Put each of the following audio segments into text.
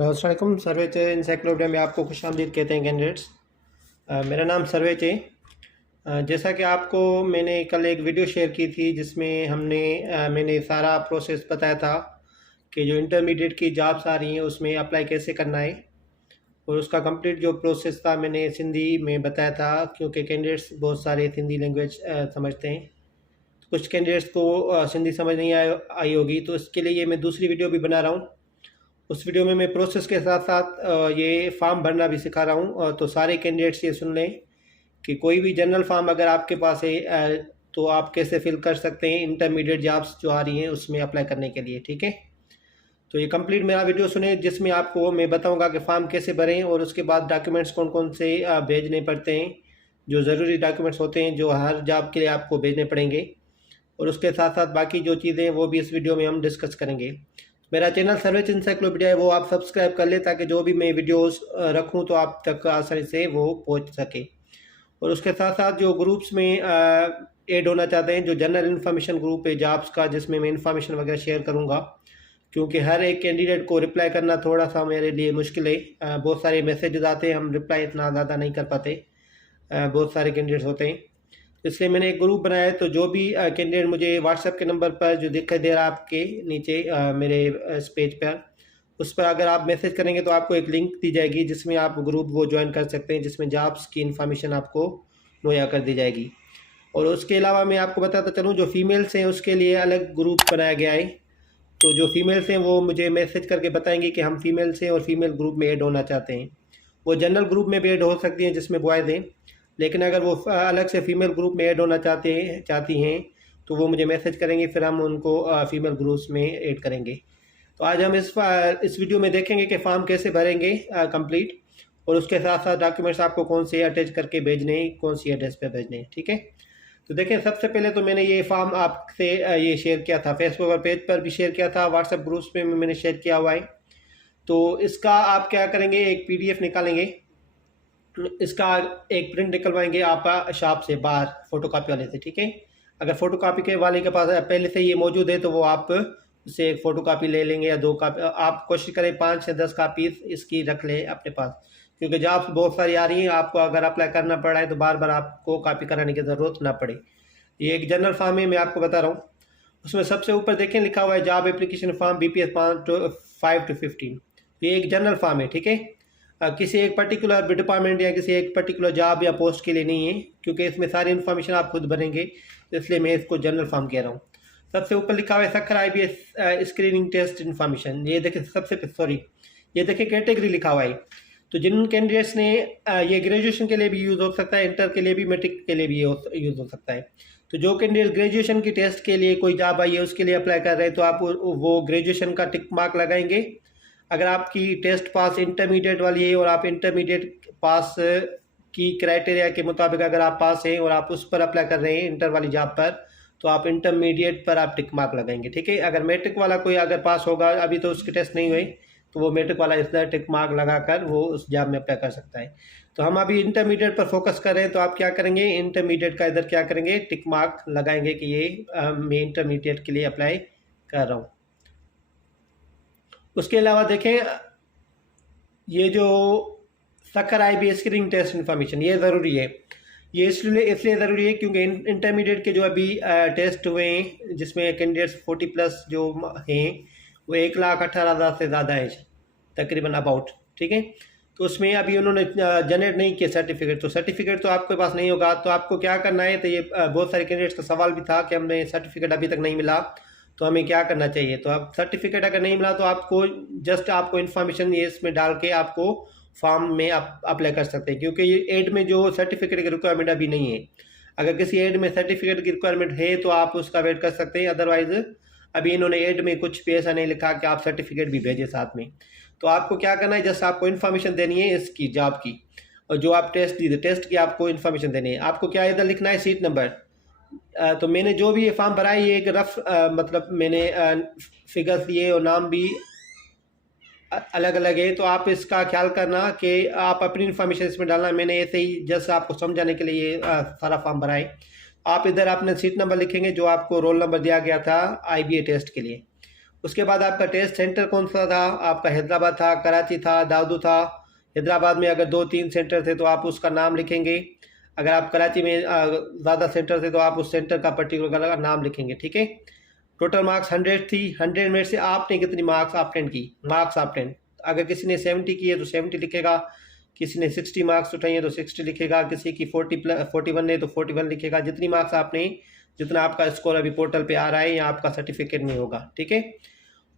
अस्सलाम वालेकुम। सर्वेच इंसाइक्लोपीडिया में आपको खुशामदीद कहते हैं कैंडिडेट्स। मेरा नाम सर्वेच है। जैसा कि आपको मैंने कल एक वीडियो शेयर की थी जिसमें मैंने सारा प्रोसेस बताया था कि जो इंटरमीडिएट की जॉब्स आ रही हैं उसमें अप्लाई कैसे करना है, और उसका कंप्लीट जो प्रोसेस था मैंने सिंधी में बताया था, क्योंकि कैंडिडेट्स बहुत सारे सिंधी लैंग्वेज समझते हैं। कुछ कैंडिडेट्स को सिंधी समझ नहीं आई होगी, तो इसके लिए ये मैं दूसरी वीडियो भी बना रहा हूँ। उस वीडियो में मैं प्रोसेस के साथ साथ ये फॉर्म भरना भी सिखा रहा हूँ। तो सारे कैंडिडेट्स ये सुन लें कि कोई भी जनरल फॉर्म अगर आपके पास है तो आप कैसे फिल कर सकते हैं इंटरमीडिएट जॉब्स जो आ रही हैं उसमें अप्लाई करने के लिए। ठीक है, तो ये कंप्लीट मेरा वीडियो सुने जिसमें आपको मैं बताऊंगा कि फॉर्म कैसे भरें और उसके बाद डॉक्यूमेंट्स कौन कौन से भेजने पड़ते हैं, जो ज़रूरी डॉक्यूमेंट्स होते हैं जो हर जॉब के लिए आपको भेजने पड़ेंगे, और उसके साथ साथ बाकी जो चीज़ें हैं वो भी इस वीडियो में हम डिस्कस करेंगे। मेरा चैनल सर्वेच इंसाइक्लोपीडिया है, वो आप सब्सक्राइब कर ले ताकि जो भी मैं वीडियोस रखूं तो आप तक आसानी से वो पहुंच सके। और उसके साथ साथ जो ग्रुप्स में ऐड होना चाहते हैं, जो जनरल इन्फॉर्मेशन ग्रुप है जॉब्स का, जिसमें मैं इन्फॉर्मेशन वगैरह शेयर करूंगा, क्योंकि हर एक कैंडिडेट को रिप्लाई करना थोड़ा सा मेरे लिए मुश्किल है। बहुत सारे मैसेजेस आते हैं, हम रिप्लाई इतना ज़्यादा नहीं कर पाते, बहुत सारे कैंडिडेट्स होते हैं, इसलिए मैंने एक ग्रुप बनाया है। तो जो भी कैंडिडेट मुझे व्हाट्सएप के नंबर पर जो दिखाई दे रहा है आपके नीचे मेरे इस पेज पर, उस पर अगर आप मैसेज करेंगे तो आपको एक लिंक दी जाएगी जिसमें आप ग्रुप वो ज्वाइन कर सकते हैं, जिसमें जॉब्स की इन्फॉर्मेशन आपको मुहैया कर दी जाएगी। और उसके अलावा मैं आपको बताता चलूँ, जो फीमेल्स हैं उसके लिए अलग ग्रुप बनाया गया है। तो जो फीमेल्स हैं वो मुझे मैसेज करके बताएंगे कि हम फीमेल्स हैं और फीमेल ग्रुप में ऐड होना चाहते हैं। वो जनरल ग्रुप में भी ऐड हो सकती हैं जिसमें बॉयज़ हैं, लेकिन अगर वो अलग से फ़ीमेल ग्रुप में ऐड होना चाहती हैं तो वो मुझे मैसेज करेंगे, फिर हम उनको फ़ीमेल ग्रुप्स में ऐड करेंगे। तो आज हम इस वीडियो में देखेंगे कि फॉर्म कैसे भरेंगे कंप्लीट, और उसके साथ साथ डॉक्यूमेंट्स आपको कौन से अटैच करके भेजने हैं, कौन सी एड्रेस पे भेजने हैं। ठीक है, तो देखें, सबसे पहले तो मैंने ये फॉर्म आपसे ये शेयर किया था, फेसबुक और पेज पर भी शेयर किया था, व्हाट्सएप ग्रुप्स में मैंने शेयर किया हुआ है। तो इसका आप क्या करेंगे, एक PDF निकालेंगे, इसका एक प्रिंट निकलवाएंगे आप शॉप से बाहर फोटोकॉपी वाले से। ठीक है, अगर फोटोकॉपी के वाले के पास पहले से ये मौजूद है तो वो आप उससे एक फ़ोटोकॉपी ले लेंगे, या 2 कापी। आप कोशिश करें 5 से 10 कापी इसकी रख लें अपने पास, क्योंकि जॉब्स बहुत सारी आ रही हैं, आपको अगर अप्लाई करना पड़ा है तो बार बार आपको कॉपी कराने की ज़रूरत ना पड़े। ये एक जनरल फॉर्म है, मैं आपको बता रहा हूँ। उसमें सबसे ऊपर देखें लिखा हुआ है job application form BPS 5 to 15। ये एक जनरल फॉर्म है। ठीक है, किसी एक पर्टिकुलर डिपार्टमेंट या किसी एक पर्टिकुलर जॉब या पोस्ट के लिए नहीं है, क्योंकि इसमें सारी इन्फॉर्मेशन आप खुद भरेंगे, इसलिए मैं इसको जनरल फॉर्म कह रहा हूँ। सबसे ऊपर लिखा हुआ है सक्कर IBS स्क्रीनिंग टेस्ट इन्फॉर्मेशन। ये देखें, ये देखें कैटेगरी लिखा हुआ है। तो जिन कैंडिडेट्स ने ये ग्रेजुएशन के लिए भी यूज़ हो सकता है, इंटर के लिए भी, मैट्रिक के लिए भी यूज़ हो सकता है। तो जो कैंडिडेट ग्रेजुएशन की टेस्ट के लिए कोई जॉब आई है उसके लिए अप्लाई कर रहे हैं, तो आप वो ग्रेजुएशन का टिक मार्क लगाएंगे। अगर आपकी टेस्ट पास इंटरमीडिएट वाली है और आप इंटरमीडिएट पास की क्राइटेरिया के मुताबिक अगर आप पास हैं और आप उस पर अप्लाई कर रहे हैं इंटर वाली जॉब पर, तो आप इंटरमीडिएट पर आप टिक मार्क लगाएंगे। ठीक है, अगर मैट्रिक वाला कोई अगर पास होगा, अभी तो उसकी टेस्ट नहीं हुई, तो वो मैट्रिक वाला इस टिक मार्क लगाकर वो उस जॉब में अप्लाई कर सकता है। तो हम अभी इंटरमीडिएट पर फोकस कर रहे हैं, तो आप क्या करेंगे, इंटरमीडिएट का इधर क्या करेंगे, टिक मार्क लगाएंगे कि ये मैं इंटरमीडिएट के लिए अप्लाई कर रहा हूँ। उसके अलावा देखें, ये जो सक्कर IBS स्क्रीनिंग टेस्ट इन्फॉर्मेशन, ये ज़रूरी है। ये इसलिए ज़रूरी है क्योंकि इंटरमीडिएट के जो अभी टेस्ट हुए हैं जिसमें कैंडिडेट्स 40+ जो हैं वो 1,18,000 से ज़्यादा है तकरीबन अबाउट। ठीक है, तो उसमें अभी उन्होंने जनरेट नहीं किया सर्टिफिकेट, तो सर्टिफिकेट तो आपके पास नहीं होगा। तो आपको क्या करना है, तो ये बहुत सारे कैंडिडेट्स का सवाल भी था कि हमें सर्टिफिकेट अभी तक नहीं मिला, तो हमें क्या करना चाहिए। तो अब सर्टिफिकेट अगर नहीं मिला तो आपको इन्फॉर्मेशन ये इसमें डाल के आपको फॉर्म में आप अप्लाई कर सकते हैं, क्योंकि ये एड में जो सर्टिफिकेट की रिक्वायरमेंट अभी नहीं है। अगर किसी एड में सर्टिफिकेट की रिक्वायरमेंट है तो आप उसका वेट कर सकते हैं, अदरवाइज अभी इन्होंने एड में कुछ भी ऐसा नहीं लिखा कि आप सर्टिफिकेट भी भेजें साथ में। तो आपको क्या करना है, जस्ट आपको इन्फॉर्मेशन देनी है इसकी जॉब की, और जो आप टेस्ट की आपको इन्फॉर्मेशन देनी है। आपको क्या इधर लिखना है, सीट नंबर। तो मैंने जो भी ये फॉर्म भरा है ये एक रफ मतलब मैंने फिगर्स लिए और नाम भी अलग अलग है, तो आप इसका ख्याल करना कि आप अपनी इन्फॉर्मेशन इसमें डालना। मैंने ऐसे ही जस्ट आपको समझाने के लिए ये सारा फॉर्म भरा है। आप इधर अपने सीट नंबर लिखेंगे जो आपको रोल नंबर दिया गया था IBA टेस्ट के लिए, उसके बाद आपका टेस्ट सेंटर कौन सा था, आपका हैदराबाद था, कराची था, दाऊद था। हैदराबाद में अगर 2-3 सेंटर थे तो आप उसका नाम लिखेंगे। अगर आप कराची में ज़्यादा सेंटर थे तो आप उस सेंटर का पर्टिकुलर नाम लिखेंगे, ठीक है। टोटल मार्क्स 100 थी। 100 में से आपने कितनी मार्क्स अटेंड की, मार्क्स अटेंड। अगर किसी ने 70 की है तो 70 लिखेगा, किसी ने 60 मार्क्स उठाई है तो 60 लिखेगा, किसी की 41 है तो 41 लिखेगा। जितनी मार्क्स आपने, जितना आपका स्कोर अभी पोर्टल पे आ रहा है या आपका सर्टिफिकेट में होगा, ठीक है।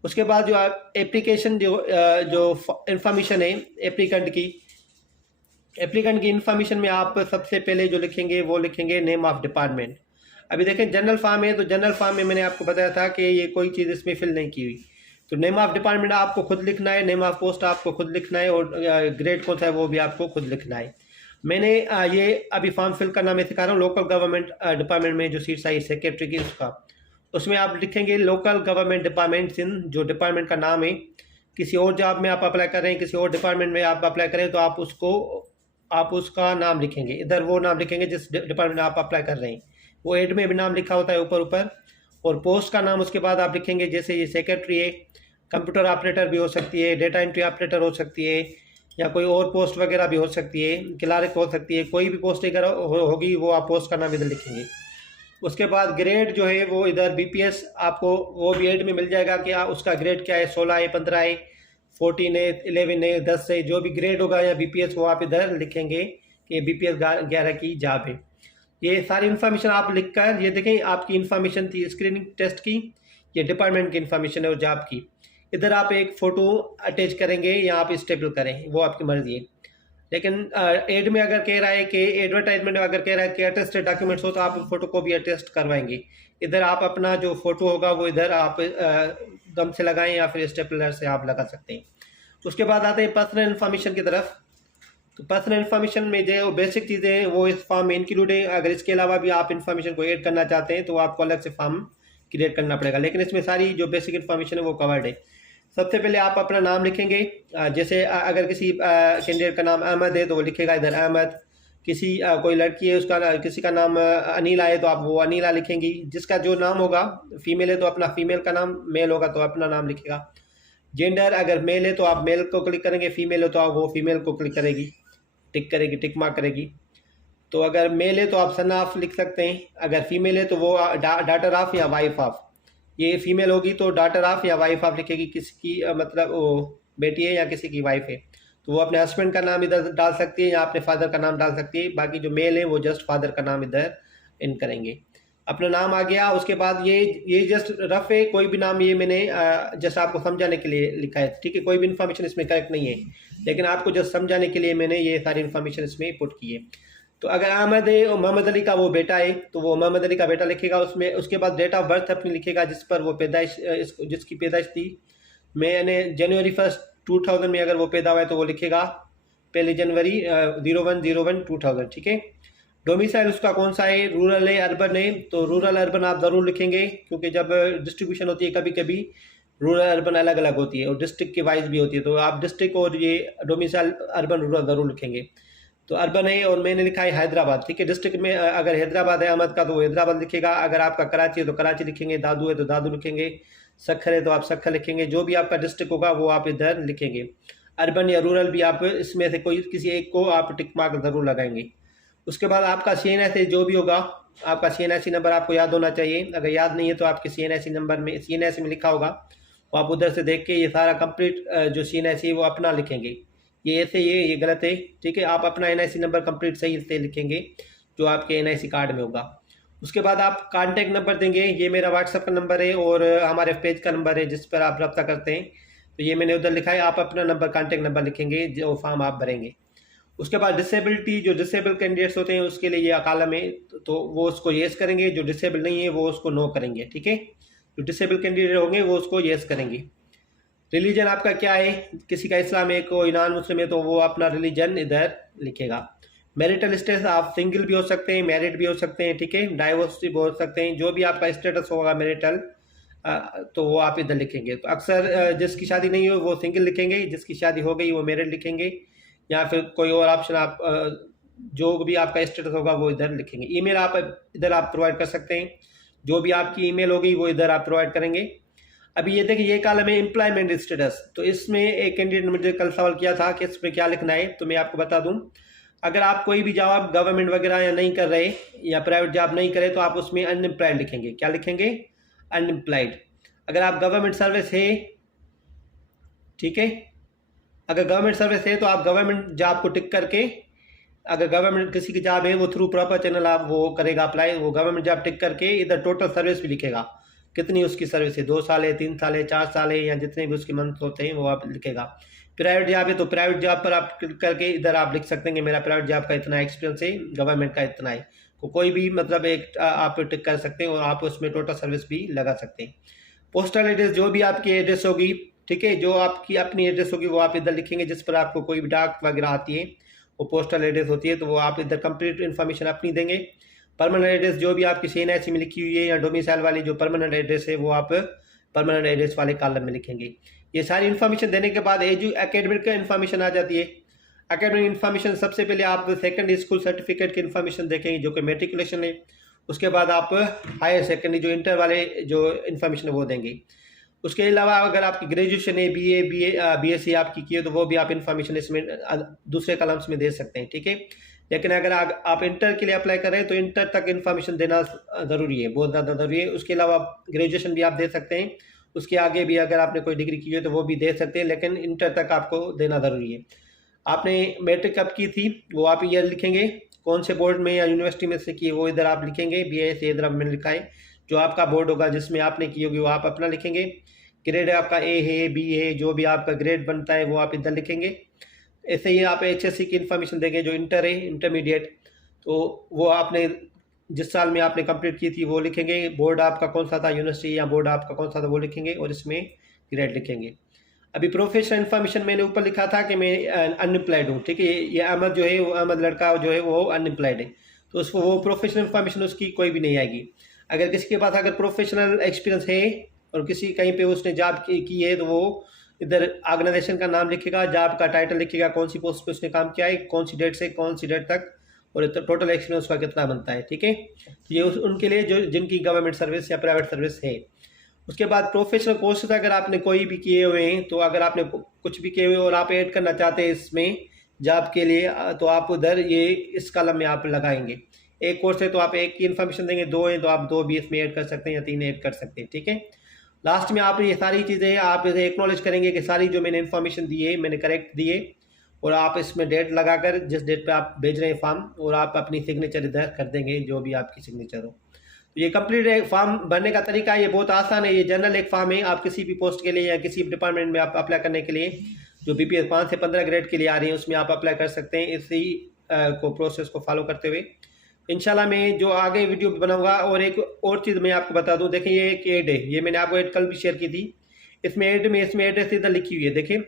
उसके बाद जो आप एप्लीकेशन जो इंफॉर्मेशन है एप्लीकेंट की इंफॉर्मेशन में आप सबसे पहले जो लिखेंगे वो लिखेंगे नेम ऑफ डिपार्टमेंट। अभी देखें जनरल फॉर्म है तो जनरल फॉर्म में मैंने आपको बताया था कि ये कोई चीज़ इसमें फिल नहीं की हुई, तो नेम ऑफ डिपार्टमेंट आपको खुद लिखना है, नेम ऑफ पोस्ट आपको खुद लिखना है, और ग्रेड कौन सा है वो भी आपको खुद लिखना है। मैंने ये अभी फॉर्म फिल करना मैं सिखा रहा हूँ लोकल गवर्नमेंट डिपार्टमेंट में जो सीट्स आई सेक्रेटरी की उसका, उसमें आप लिखेंगे लोकल गवर्नमेंट डिपार्टमेंट इन, जो डिपार्टमेंट का नाम है। किसी और जॉब में आप अप्लाई कर रहे हैं, किसी और डिपार्टमेंट में आप अप्लाई करें तो आप उसका नाम लिखेंगे, इधर वो नाम लिखेंगे जिस डिपार्टमेंट में आप अप्लाई कर रहे हैं। वो एड में भी नाम लिखा होता है ऊपर ऊपर, और पोस्ट का नाम उसके बाद आप लिखेंगे। जैसे ये सेक्रेटरी है, कंप्यूटर ऑपरेटर भी हो सकती है, डेटा एंट्री ऑपरेटर हो सकती है, या कोई और पोस्ट वगैरह भी हो सकती है, क्लार्क हो सकती है, कोई भी पोस्ट अगर होगी वो आप पोस्ट का नाम इधर लिखेंगे। उसके बाद ग्रेड जो है वो इधर बीपीएस आपको वो भी एड में मिल जाएगा कि उसका ग्रेड क्या है, 16 है, 15 है, 14 है, 11 है, 10 है, जो भी ग्रेड होगा या बीपीएस वो आप इधर लिखेंगे कि बीपीएस 11 की जॉब है। ये सारी इन्फॉर्मेशन आप लिखकर, ये देखें आपकी इन्फॉर्मेशन थी स्क्रीनिंग टेस्ट की, ये डिपार्टमेंट की इन्फॉर्मेशन है और जॉब की। इधर आप एक फ़ोटो अटैच करेंगे या आप स्टेपल करें, वो आपकी मर्जी है। लेकिन एड में अगर कह रहा है कि एडवर्टाइजमेंट में अगर कह रहा है कि अटेस्टेड डॉक्यूमेंट्स हो तो आप फोटो को भी अटेस्ट करवाएंगे। इधर आप अपना जो फोटो होगा वो इधर आप गम से लगाएं या फिर स्टेपलर से आप लगा सकते हैं। उसके बाद आते हैं पर्सनल इन्फॉर्मेशन की तरफ। तो पर्सनल इन्फॉर्मेशन में जो बेसिक चीज़ें हैं वो इस फॉर्म में इंक्लूड है। अगर इसके अलावा भी आप इन्फॉर्मेशन को ऐड करना चाहते हैं तो आपको अलग से फॉर्म क्रिएट करना पड़ेगा, लेकिन इसमें सारी जो बेसिक इन्फॉर्मेशन है वो कवर्ड है। सबसे पहले आप अपना नाम लिखेंगे। जैसे अगर किसी कैंडिडेट का नाम अहमद है तो वो लिखेगा इधर अहमद। किसी कोई लड़की है उसका किसी का नाम अनीला है तो आप वो अनीला लिखेंगी। जिसका जो नाम होगा, फीमेल है तो अपना फीमेल का नाम, मेल होगा तो अपना नाम लिखेगा। जेंडर अगर मेल है तो आप मेल को क्लिक करेंगे, फीमेल हो तो आप वो फीमेल को क्लिक करेगी, टिक करेगी, टिक मार्क करेगी। तो अगर मेल है तो आप सन ऑफ लिख सकते हैं, अगर फीमेल है तो वो डॉटर ऑफ या वाइफ ऑफ। ये फीमेल होगी तो डॉटर ऑफ या वाइफ ऑफ लिखेगी, किसकी मतलब वो बेटी है या किसी की वाइफ है तो वो अपने हस्बैंड का नाम इधर डाल सकती है या अपने फादर का नाम डाल सकती है। बाकी जो मेल है वो जस्ट फादर का नाम इधर इन करेंगे। अपना नाम आ गया। उसके बाद ये जस्ट रफ है, कोई भी नाम ये मैंने जस्ट आपको समझाने के लिए लिखा है, ठीक है। कोई भी इन्फॉर्मेशन इसमें करेक्ट नहीं है, लेकिन आपको जस्ट समझाने के लिए मैंने ये सारी इन्फॉर्मेशन इसमें पुट की है। तो अगर अहमद है और मोहम्मद अली का वो बेटा है तो वो मोहम्मद अली का बेटा लिखेगा उसमें। उसके बाद डेट ऑफ बर्थ अपनी लिखेगा जिस पर वो पैदाइश, जिसकी पैदाइश थी। मैंने जनवरी 1 2000 में अगर वो पैदा हुआ है तो वो लिखेगा 1 जनवरी 01/01/2000, ठीक है। डोमिसाइल उसका कौन सा है, रूरल है, अर्बन है, तो रूरल अर्बन आप ज़रूर लिखेंगे, क्योंकि जब डिस्ट्रीब्यूशन होती है कभी कभी रूरल अर्बन अलग अलग होती है और डिस्ट्रिक्ट के वाइज भी होती है, तो आप डिस्ट्रिक्ट और ये डोमिसाइल अर्बन रूरल ज़रूर लिखेंगे। तो अर्बन है और मैंने लिखा है हैदराबाद, ठीक है। डिस्ट्रिक्ट में अगर हैदराबाद है अहमद का तो वो हैदराबाद लिखेगा। अगर आपका कराची है तो कराची लिखेंगे, दादू है तो दादू लिखेंगे, सखर है तो आप सखर लिखेंगे। जो भी आपका डिस्ट्रिक्ट होगा वो आप इधर लिखेंगे। अर्बन या रूरल भी आप इसमें से कोई किसी एक को आप टिक मार्क ज़रूर लगाएंगे। उसके बाद आपका CNSE जो भी होगा, आपका CNSE नंबर आपको याद होना चाहिए। अगर याद नहीं है तो आपके CNSE नंबर में CNSE में लिखा होगा, वो आप उधर से देख के ये सारा कंप्लीट जो CNSE है वो अपना लिखेंगे। ये ऐसे ये गलत है, ठीक है। आप अपना NIC नंबर कंप्लीट सही से लिखेंगे जो आपके NIC कार्ड में होगा। उसके बाद आप कॉन्टैक्ट नंबर देंगे। ये मेरा व्हाट्सएप का नंबर है और हमारे पेज का नंबर है जिस पर आप रब्ता करते हैं, तो ये मैंने उधर लिखा है। आप अपना नंबर, कॉन्टैक्ट नंबर लिखेंगे जो फॉर्म आप भरेंगे। उसके बाद डिसेबिलिटी, जो डिसेबल कैंडिडेट्स होते हैं उसके लिए ये कॉलम है, तो वो उसको येस करेंगे। जो डिसेबल नहीं है वो उसको नो करेंगे, ठीक है। जो डिसेबल कैंडिडेट होंगे वो उसको येस करेंगे। रिलीजन आपका क्या है, किसी का इस्लाम है, कोई नॉन मुस्लिम है तो वो अपना रिलीजन इधर लिखेगा। मैरिटल स्टेटस आप सिंगल भी हो सकते हैं, मैरिड भी हो सकते हैं, ठीक है। डाइवोर्स भी हो सकते हैं। जो भी आपका स्टेटस होगा मैरिटल तो वो आप इधर लिखेंगे। तो अक्सर जिसकी शादी नहीं हो वो सिंगल लिखेंगे, जिसकी शादी हो गई वो मैरिड लिखेंगे, या फिर कोई और ऑप्शन आप जो भी आपका स्टेटस होगा वो इधर लिखेंगे। ईमेल आप इधर आप प्रोवाइड कर सकते हैं, जो भी आपकी ईमेल होगी वो इधर आप प्रोवाइड करेंगे। अभी ये देखिए, ये कॉलम है एम्प्लॉयमेंट स्टेटस। तो इसमें एक कैंडिडेट ने मुझे कल सवाल किया था कि इसमें क्या लिखना है, तो मैं आपको बता दूं। अगर आप कोई भी जॉब गवर्नमेंट वगैरह या नहीं कर रहे या प्राइवेट जॉब नहीं करे, तो आप उसमें अनएम्प्लॉयड लिखेंगे। क्या लिखेंगे? अनएम्प्लॉयड। अगर आप गवर्नमेंट सर्विस है, ठीक है, अगर गवर्नमेंट सर्विस है तो आप गवर्नमेंट जॉब को टिक करके, अगर गवर्नमेंट किसी की जॉब है वो थ्रू प्रॉपर चैनल आप वो करेगा अप्लाई, वो गवर्नमेंट जॉब टिक करके इधर टोटल सर्विस भी लिखेगा, कितनी उसकी सर्विस है, 2 साल है, 3 साल है, 4 साल है, या जितने भी उसके मंथ होते हैं वो आप लिखेगा। प्राइवेट जॉब है तो प्राइवेट जॉब पर आप क्लिक करके इधर आप लिख सकते हैं कि मेरा प्राइवेट जॉब का इतना एक्सपीरियंस है, गवर्नमेंट का इतना है। कोई भी मतलब एक आप टिक कर सकते हैं और आप उसमें टोटल सर्विस भी लगा सकते हैं। पोस्टल एड्रेस, जो भी आपकी एड्रेस होगी, ठीक है, जो आपकी अपनी एड्रेस होगी वो आप इधर लिखेंगे। जिस पर आपको कोई भी डाक वगैरह आती है वो पोस्टल एड्रेस होती है, तो वो आप इधर कंप्लीट इन्फॉर्मेशन अपनी देंगे। परमानेंट एड्रेस जो भी आपकी CNIC में लिखी हुई है या डोमिसाइल वाली जो परमानेंट एड्रेस है वो आप परमानेंट एड्रेस वाले कॉलम में लिखेंगे। ये सारी इन्फॉर्मेशन देने के बाद एकेडमिक का इन्फॉर्मेशन आ जाती है। एकेडमिक इन्फॉर्मेशन सबसे पहले आप सेकेंडरी स्कूल सर्टिफिकेट की इन्फॉर्मेशन देखेंगे जो कि मेट्रिकुलेशन है। उसके बाद आप हायर सेकेंडरी जो इंटर वाले जो इन्फॉर्मेशन है वो देंगे। उसके अलावा अगर आपकी ग्रेजुएशन है, BSc आपकी की है, तो वो भी आप इन्फॉर्मेशन इसमें दूसरे कॉलम्स में दे सकते हैं, ठीक है। लेकिन अगर आप इंटर के लिए अप्लाई कर रहे हैं तो इंटर तक इन्फॉर्मेशन देना ज़रूरी है, बहुत ज़्यादा ज़रूरी है। उसके अलावा ग्रेजुएशन भी आप दे सकते हैं, उसके आगे भी अगर आपने कोई डिग्री की है तो वो भी दे सकते हैं, लेकिन इंटर तक आपको देना ज़रूरी है। आपने मैट्रिक कब की थी वो आप ईयर लिखेंगे, कौन से बोर्ड में या यूनिवर्सिटी में से की है वो इधर आप लिखेंगे। BIS इधर मैंने लिखा है, जो आपका बोर्ड होगा जिसमें आपने की होगी वो आप अपना लिखेंगे। ग्रेड आपका A है, B है, जो भी आपका ग्रेड बनता है वो आप इधर लिखेंगे। ऐसे ही आप HSC की इन्फॉर्मेशन देंगे, जो इंटर है, इंटरमीडिएट, तो वो आपने जिस साल में आपने कंप्लीट की थी वो लिखेंगे। बोर्ड आपका कौन सा था, यूनिवर्सिटी या बोर्ड आपका कौन सा था वो लिखेंगे और इसमें ग्रेड लिखेंगे। अभी प्रोफेशनल इन्फॉर्मेशन मैंने ऊपर लिखा था कि मैं अनएम्प्लॉयड हूँ, ठीक है। ये अहमद जो है, वो अहमद लड़का जो है वो अनएम्प्लॉयड है, तो उसको वो प्रोफेशनल इन्फॉर्मेशन उसकी कोई भी नहीं आएगी। अगर किसी के पास अगर प्रोफेशनल एक्सपीरियंस है और किसी कहीं पे उसने जॉब की है तो वो इधर ऑर्गेनाइजेशन का नाम लिखेगा, जॉब का टाइटल लिखेगा, कौन सी पोस्ट पे उसने काम किया है, कौन सी डेट से कौन सी डेट तक, और टोटल एक्सपीरियंस का कितना बनता है, ठीक है। तो ये उनके लिए जो जिनकी गवर्नमेंट सर्विस या प्राइवेट सर्विस है। उसके बाद प्रोफेशनल कोर्सेज अगर आपने कोई भी किए हुए हैं, तो अगर आपने कुछ भी किए हुए और आप ऐड करना चाहते हैं इसमें जॉब के लिए, तो आप उधर ये इस कॉलम में आप लगाएंगे। एक कोर्स है तो आप एक की इन्फॉर्मेशन देंगे, 2 है तो आप 2 भी इसमें ऐड कर सकते हैं या 3 ऐड कर सकते हैं, ठीक है। लास्ट में आप ये सारी चीज़ें आप इसे एक्नॉलेज करेंगे कि सारी जो मैंने इन्फॉर्मेशन दी है मैंने करेक्ट दी है, और आप इसमें डेट लगाकर जिस डेट पे आप भेज रहे हैं फॉर्म, और आप अपनी सिग्नेचर इधर कर देंगे, जो भी आपकी सिग्नेचर हो। तो ये कंप्लीट फॉर्म भरने का तरीका ये बहुत आसान है। ये जनरल एक फॉर्म है, आप किसी भी पोस्ट के लिए या किसी भी डिपार्टमेंट में आप अप्लाई करने के लिए जो BPS 5 से 15 ग्रेड के लिए आ रही है उसमें आप अप्लाई कर सकते हैं, इसी को प्रोसेस को फॉलो करते हुए। इंशाल्लाह मैं जो आगे वीडियो बनाऊंगा। और एक और चीज़ मैं आपको बता दूं, देखिए ये एक एड है, ये मैंने आपको एड कल भी शेयर की थी। इसमें एड में इसमें एड्रेस इधर लिखी हुई है, देखिए,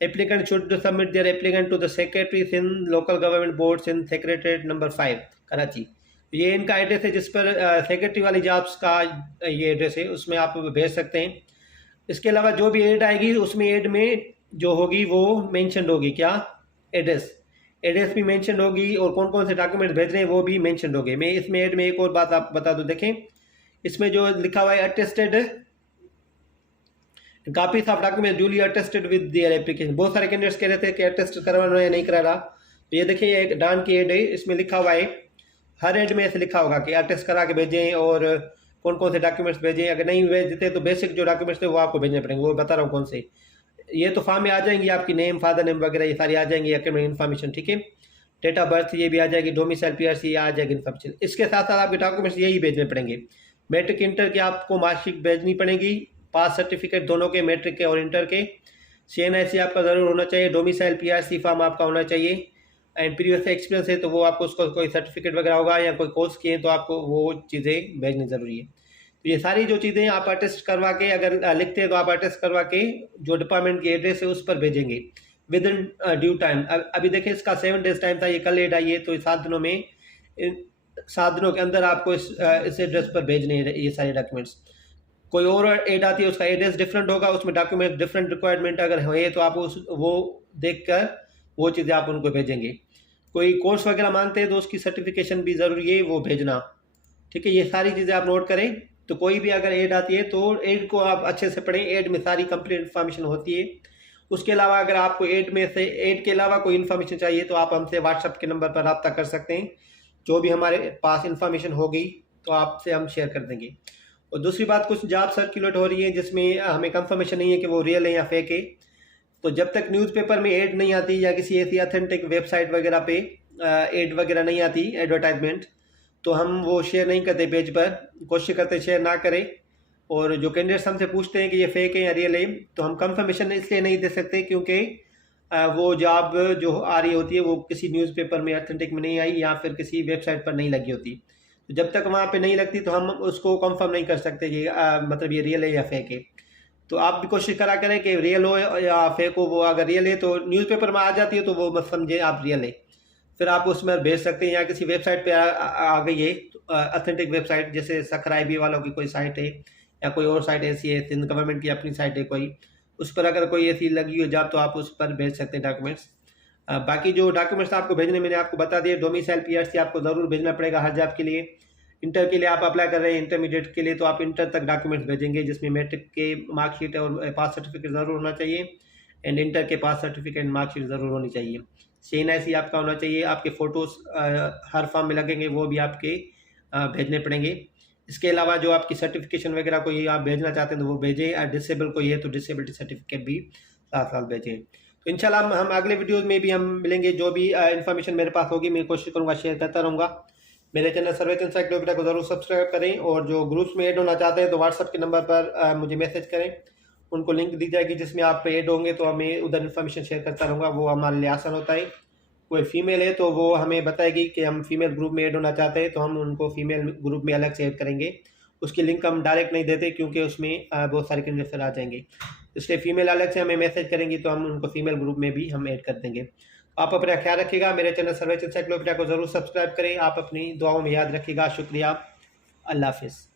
applicant should submit their applicant to the secretaries in local government boards in secretariat number 5 Karachi. ये इनका एड्रेस है जिस पर सेक्रेटरी वाली जॉब्स का ये एड्रेस है, उसमें आप भेज सकते हैं। इसके अलावा जो भी एड आएगी उसमें एड में जो होगी वो मेंशन होगी, क्या, एड्रेस भी मेंशन होगी, और कौन कौन से डॉक्यूमेंट भेज रहे हैं वो भी मेंशन होंगे। मैं इसमें एड में एक और बात आप बता दूं, देखें इसमें जो लिखा हुआ है attested copies of document duly attested with their application. बहुत सारे कैंडिडेट्स कह रहे थे कि अटेस्ट करवाना है, नहीं करा रहा, तो ये देखिए ये एक डान की एड है, इसमें लिखा हुआ है, हर एड में ऐसे लिखा होगा कि अटेस्ट करा के भेजें और कौन कौन से डॉक्यूमेंट्स भेजें। अगर नहीं भेजते तो बेसिक जो डॉक्यूमेंट्स थे वो आपको भेजने पड़ेंगे, वो बता रहा हूँ कौन से। ये तो फॉर्म में आ जाएंगी, आपकी नेम, फादर नेम वगैरह ये सारी आ जाएंगी, एकेडमिक इन्फॉर्मेशन, ठीक है। डेट ऑफ बर्थ ये भी आ जाएगी, डोमिसाइल PRC आ जाएगी इन्फॉर्मेशन। इसके साथ साथ आपके डॉक्यूमेंट्स यही भेजने पड़ेंगे। मैट्रिक इंटर की आपको मार्कशीट भेजनी पड़ेगी, पास सर्टिफिकेट दोनों के, मैट्रिक के और इंटर के। CNIC आपका ज़रूर होना चाहिए, डोमिसाइल PRC फॉर्म आपका होना चाहिए, एंड प्रीवियस एक्सपीरियंस है तो वो आपको उसको कोई सर्टिफिकेट वगैरह होगा या कोई कोर्स किए तो आपको वो चीज़ें भेजनी ज़रूरी है। तो ये सारी जो चीज़ें आप अटेस्ट करवा के अगर लिखते हैं तो आप अटेस्ट करवा के जो डिपार्टमेंट की एड्रेस है उस पर भेजेंगे विद इन ड्यू टाइम। अभी देखिए इसका 7 डेज टाइम था, ये कल एड आई है, तो 7 दिनों में 7 दिनों के अंदर आपको इस एड्रेस पर भेजने हैं ये सारे डॉक्यूमेंट्स। कोई और एड आती है उसका एड्रेस डिफरेंट होगा, उसमें डॉक्यूमेंट डिफरेंट रिक्वायरमेंट अगर है तो आप वो देख कर वो चीज़ें आप उनको भेजेंगे। कोई कोर्स वगैरह मांगते हैं तो उसकी सर्टिफिकेशन भी ज़रूरी है वो भेजना, ठीक है। ये सारी चीज़ें आप नोट करें। तो कोई भी अगर ऐड आती है तो ऐड को आप अच्छे से पढ़ें, ऐड में सारी कंप्लीट इन्फॉर्मेशन होती है। उसके अलावा अगर आपको ऐड में से ऐड के अलावा कोई इन्फॉर्मेशन चाहिए तो आप हमसे व्हाट्सएप के नंबर पर रब्ता कर सकते हैं। जो भी हमारे पास इन्फॉर्मेशन होगी तो आपसे हम शेयर कर देंगे। और दूसरी बात, कुछ जॉब सर्कुलेट हो रही है जिसमें हमें कंफर्मेशन नहीं है कि वो रियल है या फेक है। तो जब तक न्यूज़पेपर में ऐड नहीं आती या किसी ऐसी ऑथेंटिक वेबसाइट वगैरह पे ऐड वगैरह नहीं आती, एडवर्टाइजमेंट, तो हम वो शेयर नहीं करते पेज पर, कोशिश करते शेयर ना करें। और जो कैंडिडेट्स हमसे पूछते हैं कि ये फेक है या रियल है, तो हम कंफर्मेशन इसलिए नहीं दे सकते क्योंकि वो जॉब जो आ रही होती है वो किसी न्यूज़पेपर में ऑथेंटिक में नहीं आई या फिर किसी वेबसाइट पर नहीं लगी होती। तो जब तक वहाँ पे नहीं लगती तो हम उसको कंफर्म नहीं कर सकते ये मतलब ये रियल है या फेक है। तो आप भी कोशिश करा करें कि रियल हो या फेक हो। वो अगर रियल है तो न्यूज़पेपर में आ जाती है तो वो मत समझे आप रियल है, फिर आप उसमें भेज सकते हैं। या किसी वेबसाइट पे आ गई है ऑथेंटिक वेबसाइट, जैसे सक्राइबी वालों की कोई साइट है या कोई और साइट ऐसी है, सिंध गवर्नमेंट की अपनी साइट है कोई, उस पर अगर कोई ऐसी लगी हो जॉब तो आप उस पर भेज सकते हैं डॉक्यूमेंट्स। बाकी जो डॉक्यूमेंट्स आपको भेजने मैंने आपको बता दिए। डोमिसाइल पीआरसी आपको ज़रूर भेजना पड़ेगा हर जॉब के लिए। इंटर के लिए आप अप्लाई कर रहे हैं, इंटरमीडिएट के लिए, तो आप इंटर तक डॉक्यूमेंट्स भेजेंगे जिसमें मैट्रिक के मार्कशीट और पास सर्टिफिकेट ज़रूर होना चाहिए एंड इंटर के पास सर्टिफिकेट मार्कशीट ज़रूर होनी चाहिए। CNIC आपका होना चाहिए। आपके फ़ोटोज़ हर फॉर्म में लगेंगे, वो भी आपके भेजने पड़ेंगे। इसके अलावा जो आपकी सर्टिफिकेशन वगैरह कोई आप भेजना चाहते हैं तो वो भेजें। डिसेबल कोई है तो डिसेबिलिटी सर्टिफिकेट भी साथ साथ भेजें। तो इंशाल्लाह हम अगले वीडियोज़ में भी हम मिलेंगे। जो भी इन्फॉर्मेशन मेरे पास होगी मैं कोशिश करूँगा शेयर करता रहूँगा। मेरे चैनल सर्वे एनसाइक्लोपीडिया को ज़रूर सब्सक्राइब करें और जो ग्रुप्स में ऐड होना चाहते हैं तो व्हाट्सएप के नंबर पर मुझे मैसेज करें, उनको लिंक दी जाएगी जिसमें आप ऐड होंगे तो हमें उधर इन्फॉर्मेशन शेयर करता रहूँगा। वो हमारे लिए आसान होता है। कोई फीमेल है तो वो हमें बताएगी कि हम फीमेल ग्रुप में ऐड होना चाहते हैं तो हम उनको फीमेल ग्रुप में अलग से ऐड करेंगे। उसकी लिंक हम डायरेक्ट नहीं देते क्योंकि उसमें बहुत सारे कैंडिडेट फिर आ जाएंगे, इसलिए फीमेल अलग से हमें मैसेज करेंगी तो हम उनको फीमेल ग्रुप में भी हम ऐड कर देंगे। आप अपना ख्याल रखिएगा। मेरे चैनल सर्वे एनसाइक्लोपीडिया को ज़रूर सब्सक्राइब करें। आप अपनी दुआओं में याद रखिएगा। शुक्रिया। अल्लाह हाफिज़।